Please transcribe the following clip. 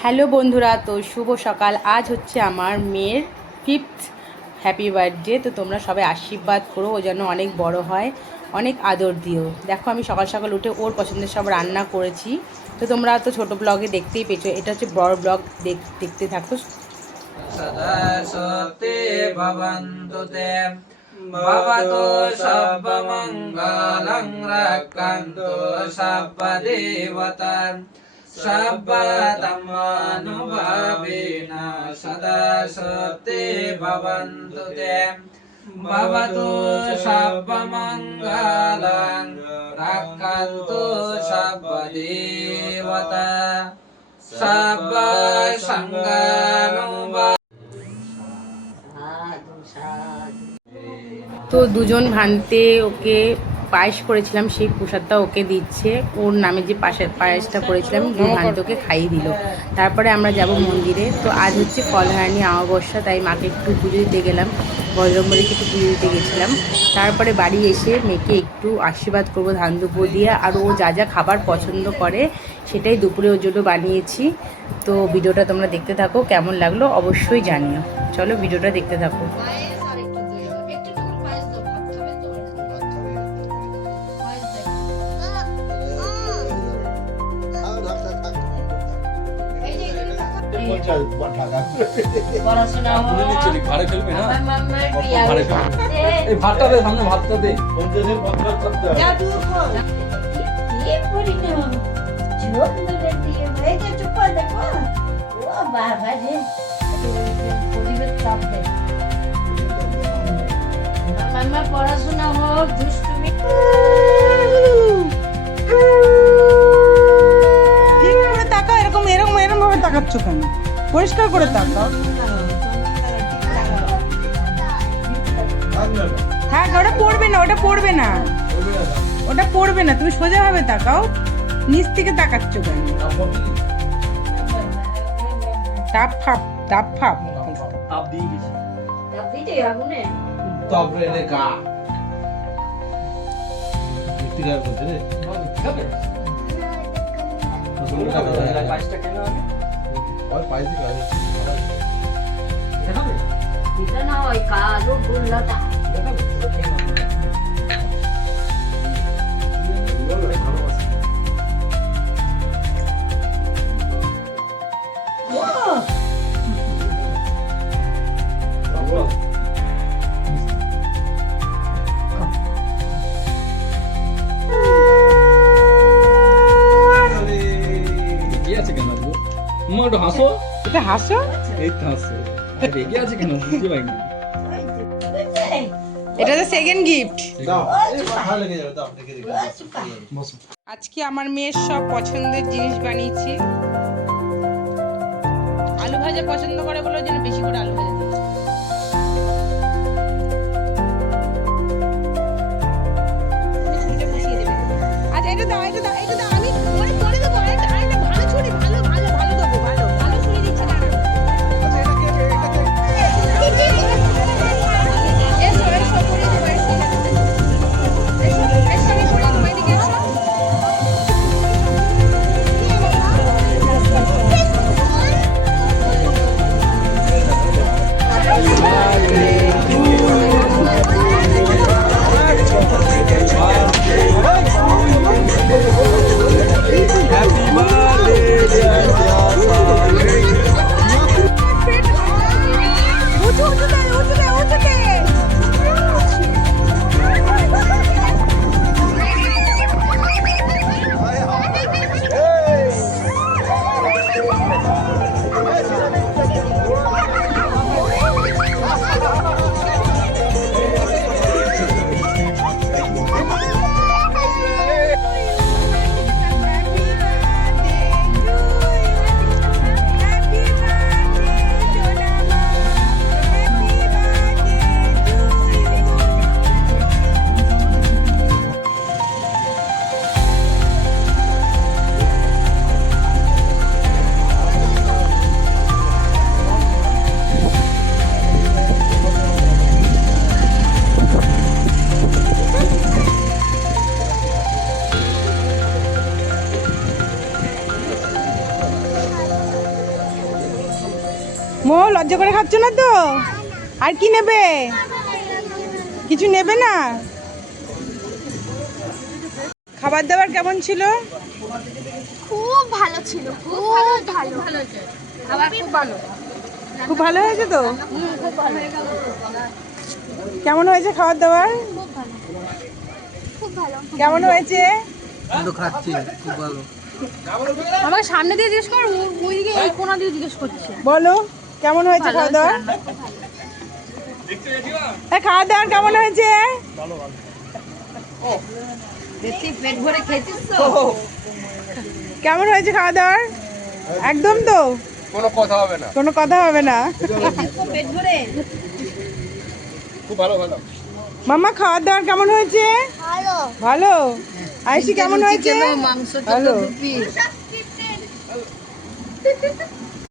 Hello বন্ধুরা, তো শুভ সকাল। আজ হচ্ছে আমার মেয়ের 5th হ্যাপি বার্থডে। তো তোমরা সবাই আশীর্বাদ করো, ও যেন অনেক বড় হয়, অনেক আদর দিও। দেখো আমি সকাল সকাল উঠে ওর পছন্দের সব রান্না করেছি। তো তোমরা তো ছোটো ব্লগে দেখতেই পেয়েছো, এটা হচ্ছে বড় ব্লগ, দেখতে থাকো। সদা সত্যে ভবন্তু তে ভবতু সর্বমঙ্গলং রাক্ষন্তু সর্বদেবতাঃ সর্বধর্মানুভাবেন সদা সত্যে ভবন্তু তে ভবতু সর্বমঙ্গলং রাক্ষন্তু সর্বদেবতাঃ সর্বসংগানুভাবেন। তো দুজন ভান্তে ওকে পায়েস করেছিলাম, সেই প্রসাদটা ওকে দিচ্ছে। ওর নামে যে পায়েসটা করেছিলাম দুই ভান্তে ওকে খাইয়ে দিল। তারপরে আমরা যাব মন্দিরে। তো আজ হচ্ছে ফলহারানি অমাবস্যা, তাই মাকে একটু পুজো দিতে গেলাম, বজরংবলীকে একটু পুজো দিতে গেছিলাম। তারপরে বাড়ি এসে মেয়েকে একটু আশীর্বাদ করবো ধান দুপুর দিয়ে। আর ও যা যা খাবার পছন্দ করে সেটাই দুপুরে ওর জন্য বানিয়েছি। তো ভিডিওটা তোমরা দেখতে থাকো, কেমন লাগলো অবশ্যই জানিও। চলো ভিডিওটা দেখতে থাকো। পড়াশোনা হোক, দুষ্টুমি ঠিক করে তাকাও। এরকম এরকম এরকম ভাবে তাকাচ্ছ কেন? পরিষ্কার করে তাকাও। থাক, ওটা পড়বে না, ওটা পড়বে না, ওটা পড়বে না। তুমি সোজা ভাবে তাকাও, নিচ থেকে তাকাচ্ছ কেন? তাপ ফাপ তাপ ফাপ। তবে রে গা ইতিকার বলতে রে পাঁচটা কেন হবে আর পাইছি গাড়ি দেখাবে এটা না হয় কালো গোল্লাটা একটু হাসো। এটা হাসো, এই তো হাসো। রেগে আছে কেন বুঝতে পাইনি। এটা তো সেকেন্ড গিফট। দাও এই ভালো লেগে যাবে, দাও দেখে দেখে বসো। আজকে আমার মেয়ের সব পছন্দের জিনিস বানিয়েছি। আলু ভাজা পছন্দ করে বলে যেন বেশি করে আলু ভাজা দিয়েছি। আচ্ছা এটা দাও, এটা দাও, এটা দাও। আমি পরে পরে দেবো। আরেকটা ভালো ছুরি, ভালো ভালো ভালো দেবো, ভালো ভালো ছুরি দিচ্ছি না। আচ্ছা এটা কে? এটা কে? এসো এসো করে দেবো, এসো এসো এসো, আমি করে দেবো, এদিকে এসো। মো লজ্জা করে খাচ্ছ না তো? আর কি নেবে? কিছু নেবে না? খাবার দাবার কেমন ছিল? খুব ভালো ছিল, খুব ভালো। খুব ভালো হয়েছে তো? কেমন হয়েছে খাবার দাবার? খুব ভালো। কেমন হয়েছে? খাচ্ছি খুব ভালো। আমাকে সামনে দিয়ে জিজ্ঞেস কর, ওইদিকে এই কোনা দিয়ে জিজ্ঞেস করছে। বলো কেমন হয়েছে খাওয়া দাওয়া? খাওয়া দাওয়া কেমন হয়েছে? পেট ভরে খেয়েছিস তো? কেমন হয়েছে খাওয়া দাওয়ার? একদম তো কোনো কথা হবে না। কোনো কথা হবে না। পেট ভরে খুব ভালো ভালো। মাম্মা খাওয়া দাওয়ার কেমন হয়েছে? ভালো। ভালো। আয়ুষি কেমন হয়েছে? মাংস ভালো। পিস